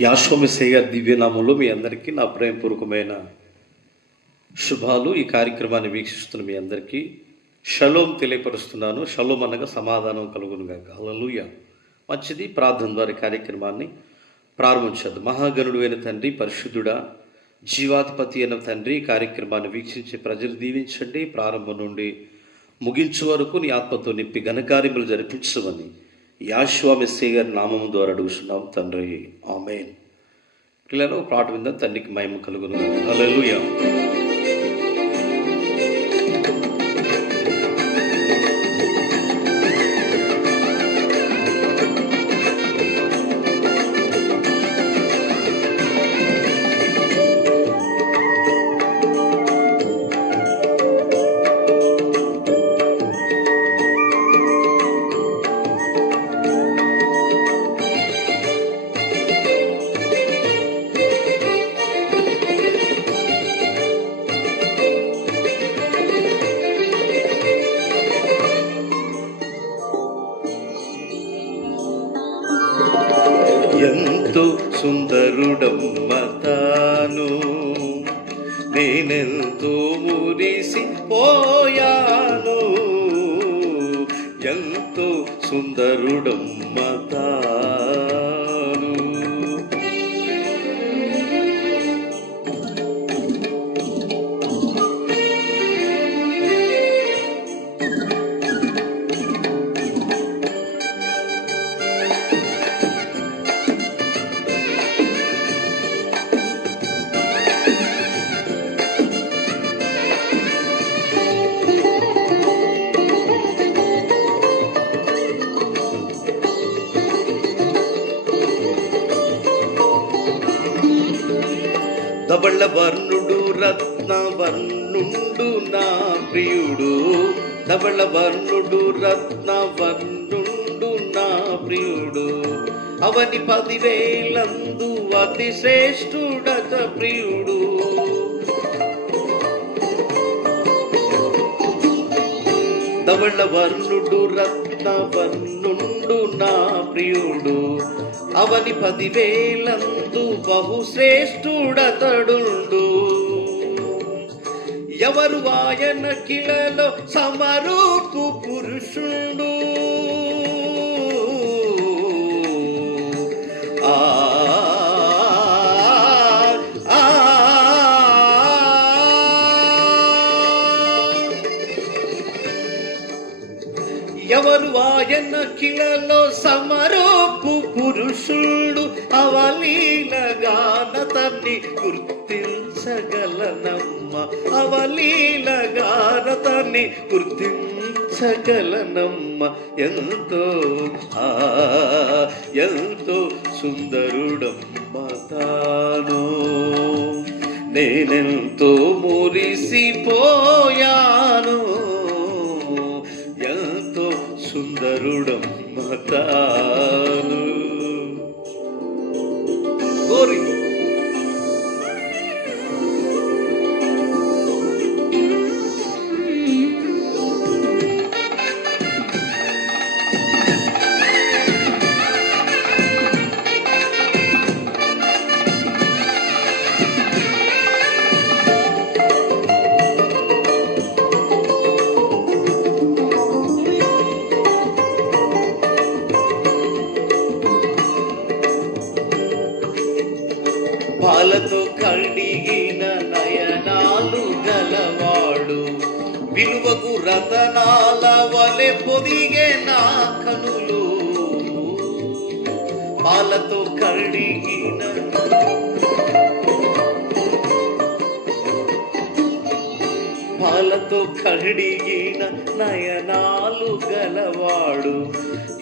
యాశ్వమసేయ దివ్యనామంలో మీ అందరికీ నా ప్రేమపూర్వకమైన శుభాలు. ఈ కార్యక్రమాన్ని వీక్షిస్తున్న మీ అందరికీ షలోం తెలియపరుస్తున్నాను. షలోం అనగా సమాధానం కలుగునుగా హల్లెలూయా. మంచిది. ప్రార్థన ద్వారా కార్యక్రమాన్ని ప్రారంభించద్దు మహాగణుడు అయిన తండ్రి పరిశుద్ధుడా జీవాధిపతి అయిన తండ్రి కార్యక్రమాన్ని వీక్షించే ప్రజలు దీవించండి. ప్రారంభం నుండి ముగించు వరకు నీ ఆత్మతో నింపి ఘనకార్యములు జరిపించమని యాశ్వా మెస్సే గారి నామం ద్వారా అడుగుతున్నాం తండ్రి. ఆమెన్. పిల్లలు పాట విందా. తండ్రికి మహిమ కలుగును. హల్లెలూయా. నేనెంతో మురిసి పోయాను ఎంతో సుందరుడమ్మతా నా ప్రియుడు ధవళ వర్ణుడు రత్న వర్ణుండు నా ప్రియుడు. అవని పదివేలందు అతి శ్రేష్ఠుడత ప్రియుడు. ధవళ వర్ణుడు రత్న వర్ణుండు నా ప్రియుడు. అవని పదివేలందు బహుశ్రేష్ఠుడతడుండు. ఎవరు ఆయన కిలలో సమరూపు పురుషుండు? ఎవరు ఆయన కిలలో సమరూపు పురుషుడు? అవలీలగాన తన్ని గుర్తించగలనమ్మ. అవలీలగాన తన్ని గుర్తించగలనమ్మ ఎంతో ఎంతో సుందరుడమ్మ తాను. నేనెంతో మురిసిపోయాను. ఎంతో సుందరుడమ్మ తాను. రతనాల వలె పొదిగే నా కనులు. పాలతో కడిగిన పాలతో కడిగిన నయనాలు గలవాడు.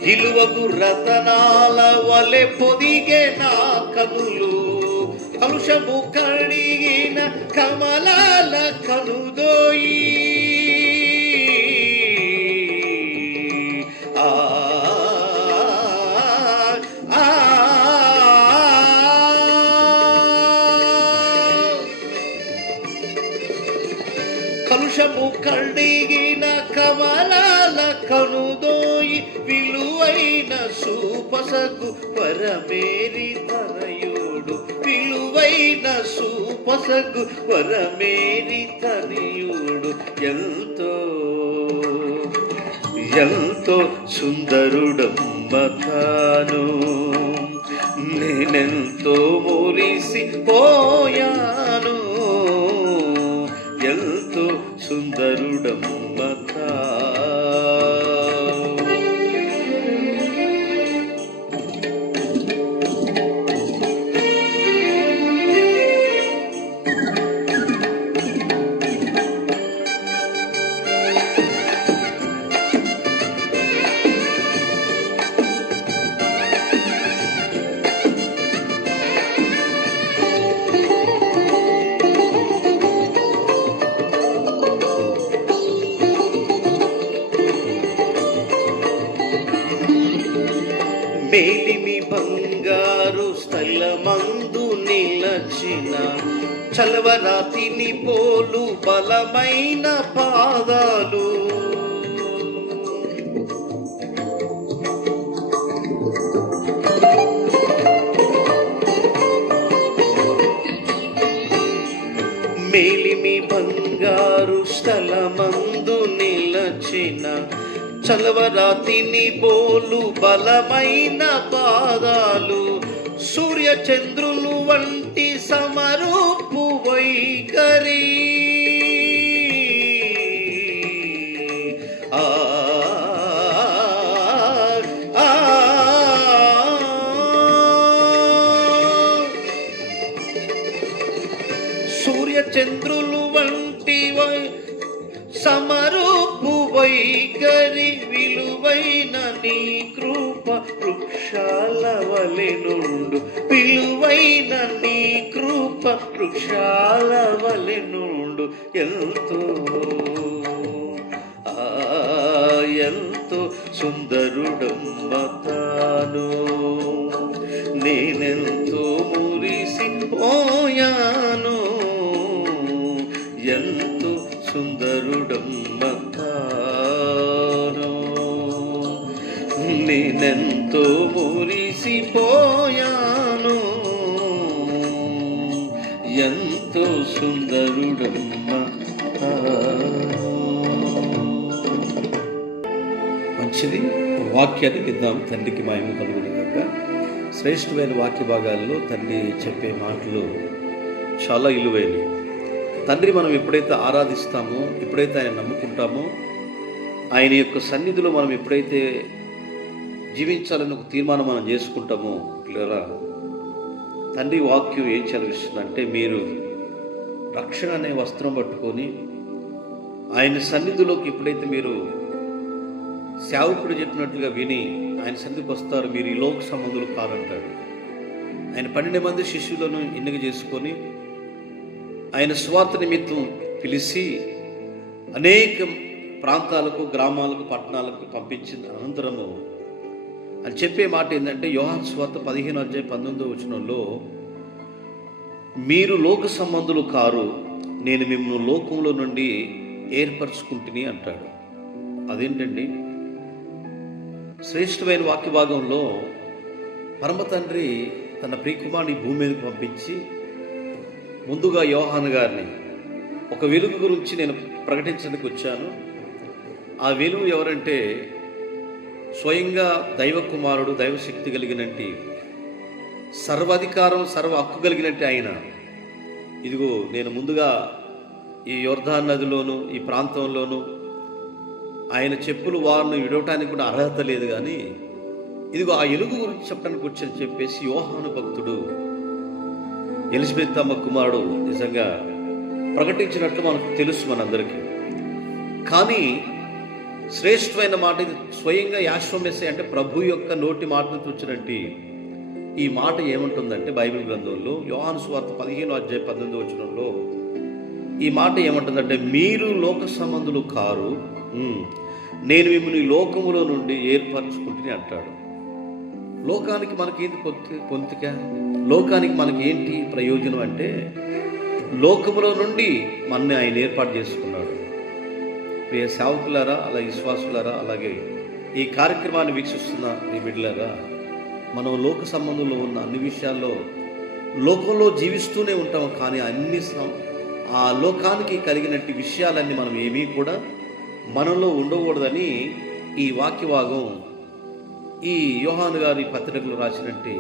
ఇలువగు రతనాల వలె పొదిగే నా కనులు. కలుషము కడిగిన కమలాల కనులు. పరమేరి తనయుడు విలువైన సూపసగు వరమేరి తనయుడు. ఎంతో ఎంతో సుందరుడమ్మతాను నేనెంతో మురిసి పోయాను. ఎంతో సుందరుడమ్మ బంగారు స్థలమందు నిలచిన చలవరాతిని పోలు బలమైన పాదాలు. మేలిమి బంగారు స్థలమందు నిలచిన చలవరాతిని పోలు బలమైన పాదాలు. సూర్య చంద్రులు వంటి సమరూపు వైఖరి. సూర్య చంద్రులు వంటి సమరూపు వైఖరి విలువైన నీ కృ వృక్షాల వలె నుండు విలువైన నీ కృప వృక్షాల వలె నుండు ఎంతో ఎంతో సుందరుడమ్మ తాను నేనెంతో మురిసి పోయాను ఎంతో సుందరుడమ్మ తాను ఎంతో మురిసిపోయాను. ఎంతో సుందరుడమ్మ. మంచిది. వాక్యాన్ని విద్దాం తండ్రికి మాయము కలుగును కాక శ్రేష్టమైన వాక్య భాగాల్లో తండ్రి చెప్పే మాటలు చాలా ఇలువైనవి. తండ్రి మనం ఎప్పుడైతే ఆరాధిస్తామో ఎప్పుడైతే ఆయన నమ్ముకుంటామో ఆయన యొక్క సన్నిధిలో మనం ఎప్పుడైతే జీవించాలని ఒక తీర్మానం మనం చేసుకుంటామో పిల్లరా? తండ్రి వాక్యం ఏం చదివిస్తుందంటే మీరు రక్షణ అనే వస్త్రం పట్టుకొని ఆయన సన్నిధిలోకి ఎప్పుడైతే మీరు సేవకుడు చెప్పినట్లుగా విని ఆయన సన్నిధికి వస్తారు మీరు ఈ లోక సంబంధులు కాదంటాడు. ఆయన పన్నెండు మంది శిష్యులను ఎన్నిక చేసుకొని ఆయన స్వార్థ నిమిత్తం పిలిచి అనేక ప్రాంతాలకు గ్రామాలకు పట్టణాలకు పంపించిన అనంతరము అని చెప్పే మాట ఏంటంటే యోహాన్ స్వార్థ పదిహేను అధ్యాయ పంతొమ్మిదో వచనంలో మీరు లోక సంబంధులు కారు నేను మిమ్మల్ని లోకంలో నుండి ఏర్పరచుకుంటుని అంటాడు. అదేంటండి? శ్రేష్టమైన వాక్య భాగంలో పరమ తండ్రి తన ప్రియకుమారిని భూమి మీదకి పంపించి ముందుగా యోహాన్ గారిని ఒక వెలుగు గురించి నేను ప్రకటించడానికి వచ్చాను. ఆ వెలుగు ఎవరంటే స్వయంగా దైవ కుమారుడు దైవశక్తి కలిగినట్టి సర్వాధికారం సర్వ హక్కు కలిగినట్టు ఆయన. ఇదిగో నేను ముందుగా ఈ యోర్ధాన్ నదిలోను ఈ ప్రాంతంలోను ఆయన చెప్పులు వారిని విడవటానికి కూడా అర్హత లేదు కానీ ఇదిగో ఆ ఎలుగు గురించి చెప్పడానికి వచ్చని చెప్పేసి యోహాను భక్తుడు ఎలిజబెత్ అమ్మ కుమారుడు నిజంగా ప్రకటించినట్లు మనకు తెలుసు మనందరికీ. కానీ శ్రేష్టమైన మాట ఇది. స్వయంగా యాశ్వమేసే అంటే ప్రభు యొక్క నోటి మాట నుంచి వచ్చినట్టు ఈ మాట ఏమంటుందంటే బైబిల్ గ్రంథంలో యోహాను స్వార్థ పదిహేను అధ్యాయ పద్దెనిమిది వచనంలో ఈ మాట ఏమంటుందంటే మీరు లోక సంబంధులు కారు నేను మిమ్మల్ని లోకములో నుండి ఏర్పరచుకుంటుని అంటాడు. లోకానికి మనకేంటి పొత్తి పొంతిక? లోకానికి మనకి ఏంటి ప్రయోజనం అంటే లోకములో నుండి మనని ఆయన ఏర్పాటు చేసుకున్నాడు. ప్రియ సేవకులారా అలాగే విశ్వాసులారా అలాగే ఈ కార్యక్రమాన్ని వీక్షిస్తున్న మీ బిడ్డలారా మనం లోక సంబంధంలో ఉన్న అన్ని విషయాల్లో లోకంలో జీవిస్తూనే ఉంటాం కానీ అన్ని ఆ లోకానికి కలిగినట్టు విషయాలన్నీ మనం ఏమీ కూడా మనలో ఉండకూడదని ఈ వాక్యవాగం ఈ యోహాను గారి పత్రికలు రాసినట్టు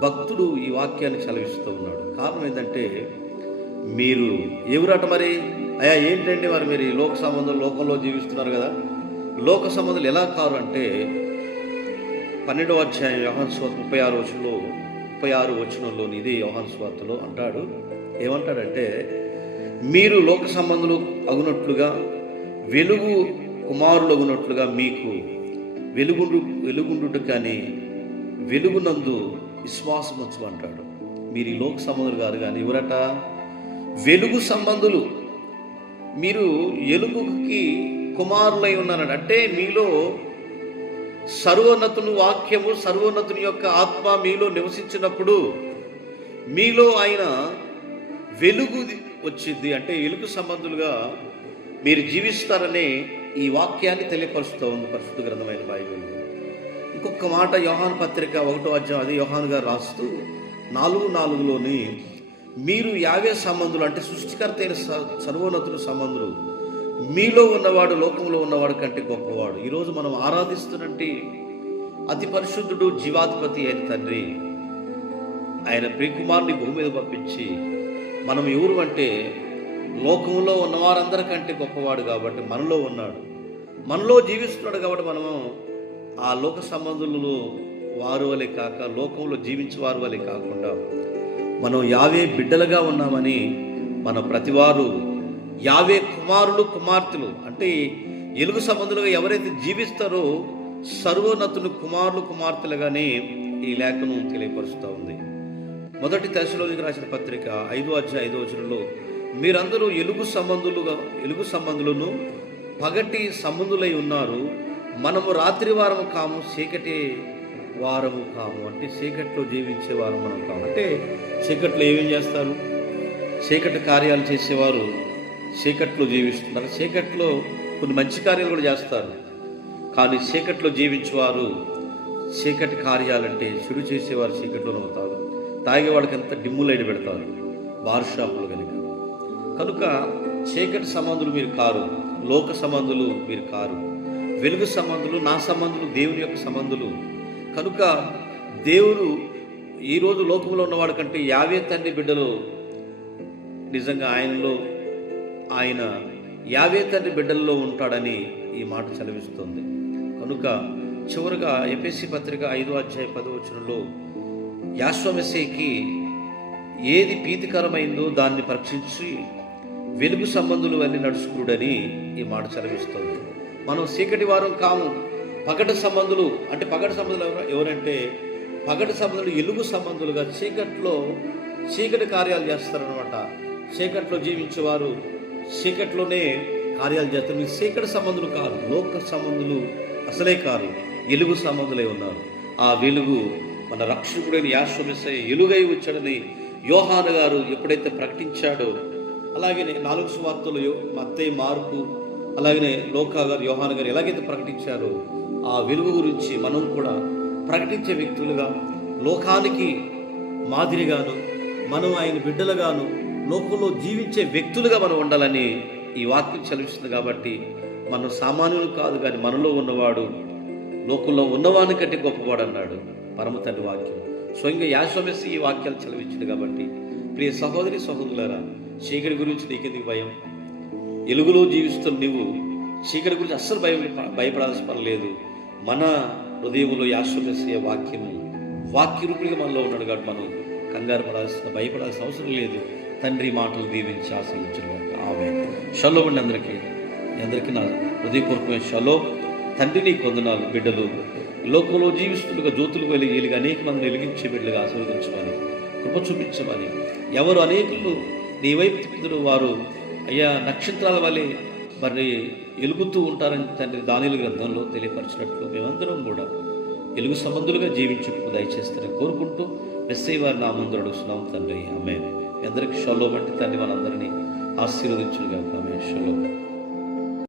భక్తుడు ఈ వాక్యాన్ని చలవిస్తూ ఉన్నాడు. కారణం ఏంటంటే మీరు ఎవరట మరి? అయ్యా ఏంటండి మరి మీరు ఈ లోక సంబంధం లోకంలో జీవిస్తున్నారు కదా? లోక సంబంధాలు ఎలా కారు అంటే పన్నెండవ అధ్యాయం యోహాన్ స్వార్థ ముప్పై ఆరు వచనంలో ముప్పై ఆరు వచనంలో ఇది యోహాన్ స్వార్థలో అంటాడు. ఏమంటాడంటే మీరు లోక సంబంధులు అగునట్లుగా వెలుగు కుమారులు అగునట్లుగా మీకు వెలుగుండు వెలుగుండుట కానీ వెలుగునందు విశ్వాసం వచ్చు అంటాడు. మీరు ఈ లోక సంబంధులు కాదు కానీ ఎవరట? వెలుగు సంబంధులు. మీరు ఎలుగుకి కుమారులై ఉన్నారని. అంటే మీలో సర్వోన్నతుని వాక్యము సర్వోన్నతుని యొక్క ఆత్మ మీలో నివసించినప్పుడు మీలో ఆయన వెలుగు వచ్చింది. అంటే ఎలుగు సంబంధులుగా మీరు జీవిస్తారనే ఈ వాక్యాన్ని తెలియపరుస్తూ ఉంది పరిశుద్ధ గ్రంథమైన బైబిల్. ఇంకొక మాట యోహాన్ పత్రిక ఒకటో అధ్యాయం అది యోహాన్ గారు రాస్తూ నాలుగు నాలుగులోని మీరు యావే సంబంధులు అంటే సృష్టికర్త అయిన స- సర్వోన్నతుల సంబంధులు మీలో ఉన్నవాడు లోకంలో ఉన్నవాడు కంటే గొప్పవాడు. ఈరోజు మనం ఆరాధిస్తున్నట్టు అతి పరిశుద్ధుడు జీవాధిపతి అయిన తండ్రి ఆయన ప్రియకుమారుని భూమి మీద పంపించి మనం ఎవరు అంటే లోకంలో ఉన్నవారందరికంటే గొప్పవాడు కాబట్టి మనలో ఉన్నాడు. మనలో జీవిస్తున్నాడు కాబట్టి మనము ఆ లోక సంబంధులలో వారు వలె కాక లోకంలో జీవించే వారు వలె కాకుండా మనం యావే బిడ్డలుగా ఉన్నామని మన ప్రతివారు యావే కుమారులు కుమార్తెలు అంటే ఎలుగు సంబంధులుగా ఎవరైతే జీవిస్తారో సర్వోన్నతులు కుమారులు కుమార్తెలుగానే ఈ లేఖను తెలియపరుస్తూ ఉంది. మొదటి దశలోనికి రాసిన పత్రిక ఐదో అధ్యాయ ఐదో వచనంలో మీరందరూ ఎలుగు సంబంధులుగా ఎలుగు సంబంధులను పగటి సంబంధులై ఉన్నారు. మనము రాత్రి వారము కాము చీకటి వారము కాము. అంటే చీకట్లో జీవించే వారు మనం కాము. అంటే చీకట్లో ఏమేం చేస్తారు? చీకటి కార్యాలు చేసేవారు చీకట్లో జీవిస్తున్నారు చీకట్లో కొన్ని మంచి కార్యాలు కూడా చేస్తారు. కానీ చీకట్లో జీవించేవారు చీకటి కార్యాలంటే చెడు చేసేవారు చీకట్లోనే అవుతారు. తాగేవాడికి ఎంత డిమ్ములైన పెడతారు. బార్ షాపులు కనుక. కనుక చీకటి సంబంధులు మీరు కారు. లోక సంబంధులు మీరు కారు. వెలుగు సంబంధులు నా సంబంధులు దేవుని యొక్క సంబంధులు కనుక దేవుడు ఈరోజు లోకంలో ఉన్నవాడు కంటే యావే తండ్రి బిడ్డలు నిజంగా ఆయనలో ఆయన యావే తండ్రి బిడ్డల్లో ఉంటాడని ఈ మాట చదివిస్తుంది కనుక చివరగా ఎపిఎస్సి పత్రిక ఐదో అధ్యాయ పదవచనంలో యాశ్వమసేకి ఏది ప్రీతికరమైందో దాన్ని పరీక్షించి వెలుగు సంబంధులు అన్ని నడుచుకుడని ఈ మాట చదివిస్తుంది మనం చీకటి వారం కాము. పగటి సంబంధులు అంటే పగటి సంబంధులు ఎవరు ఎవరంటే పగటి సంబంధులు ఎలుగు సంబంధులుగా చీకట్లో చీకటి కార్యాలు చేస్తారనమాట చీకట్లో జీవించేవారు చీకట్లోనే కార్యాలు చేస్తారు. మీరు చీకటి సంబంధులు కాదు లోక సంబంధులు అసలే కాదు ఎలుగు సంబంధులై ఉన్నారు. ఆ వెలుగు మన రక్షకుడైన యాశ్వమిసై ఎలుగై వచ్చాడని యోహాను గారు ఎప్పుడైతే ప్రకటించాడో అలాగే నాలుగు సువార్తలు యో- మార్పు అలాగనే లోకా గారు యోహాను గారు ఎలాగైతే ప్రకటించారో ఆ వెలుగు గురించి మనం కూడా ప్రకటించే వ్యక్తులుగా లోకానికి మాదిరిగాను మనం ఆయన బిడ్డలుగాను లోకంలో జీవించే వ్యక్తులుగా మనం ఉండాలని ఈ వాక్యం చదివిస్తుంది కాబట్టి మనం సామాన్యులు కాదు కానీ మనలో ఉన్నవాడు లోకంలో ఉన్నవాని కంటే గొప్పవాడు అన్నాడు పరమ తండ్రి వాక్యం. స్వయంగా యాశ్వమేసి ఈ వాక్యాలు చదివించింది కాబట్టి ప్రియ సహోదరి సహోదరులారా చీకటి గురించి నీకెందుకు భయం? ఎలుగులో జీవిస్తున్న నువ్వు చీకటి గురించి అస్సలు భయం భయపడాల్సిన పని లేదు. మన హృదయంలో యాశ్వమేసే వాక్యము. వాక్యరూపుడిగా మనలో ఉన్నాడు కాబట్టి మనం కంగారు పడాల్సిన భయపడాల్సిన అవసరం లేదు. తండ్రి మాటలు దీవించి ఆశీర్వదించడం. ఆమె షలో అండి అందరికీ. అందరికీ నా హృదయపూర్వకమైన షలో. తండ్రిని కొందనాలు బిడ్డలు. లోకంలో జీవిస్తుండగా జ్యోతులు వెలిగి వెలిగి అనేక మందిని వెలిగించే బిడ్డలుగా ఆశీర్వదించమని కృప చూపించమని. ఎవరు అనేకులు నీ వైపు వారు అయ్యా నక్షత్రాల వలె మరి ఎలుగుతూ ఉంటారని తండ్రి దానిల గ్రంథంలో తెలియపరిచినట్లు మేమందరం కూడా ఎలుగు సంబంధులుగా జీవించుకు దయచేస్తారని కోరుకుంటూ మెస్సై వారి నామందు అడుగుతున్నాం తండ్రి. ఆమె అందరికీ షలో బట్టి తండ్రి మనందరినీ ఆశీర్వదించుగా ఆమె షలో.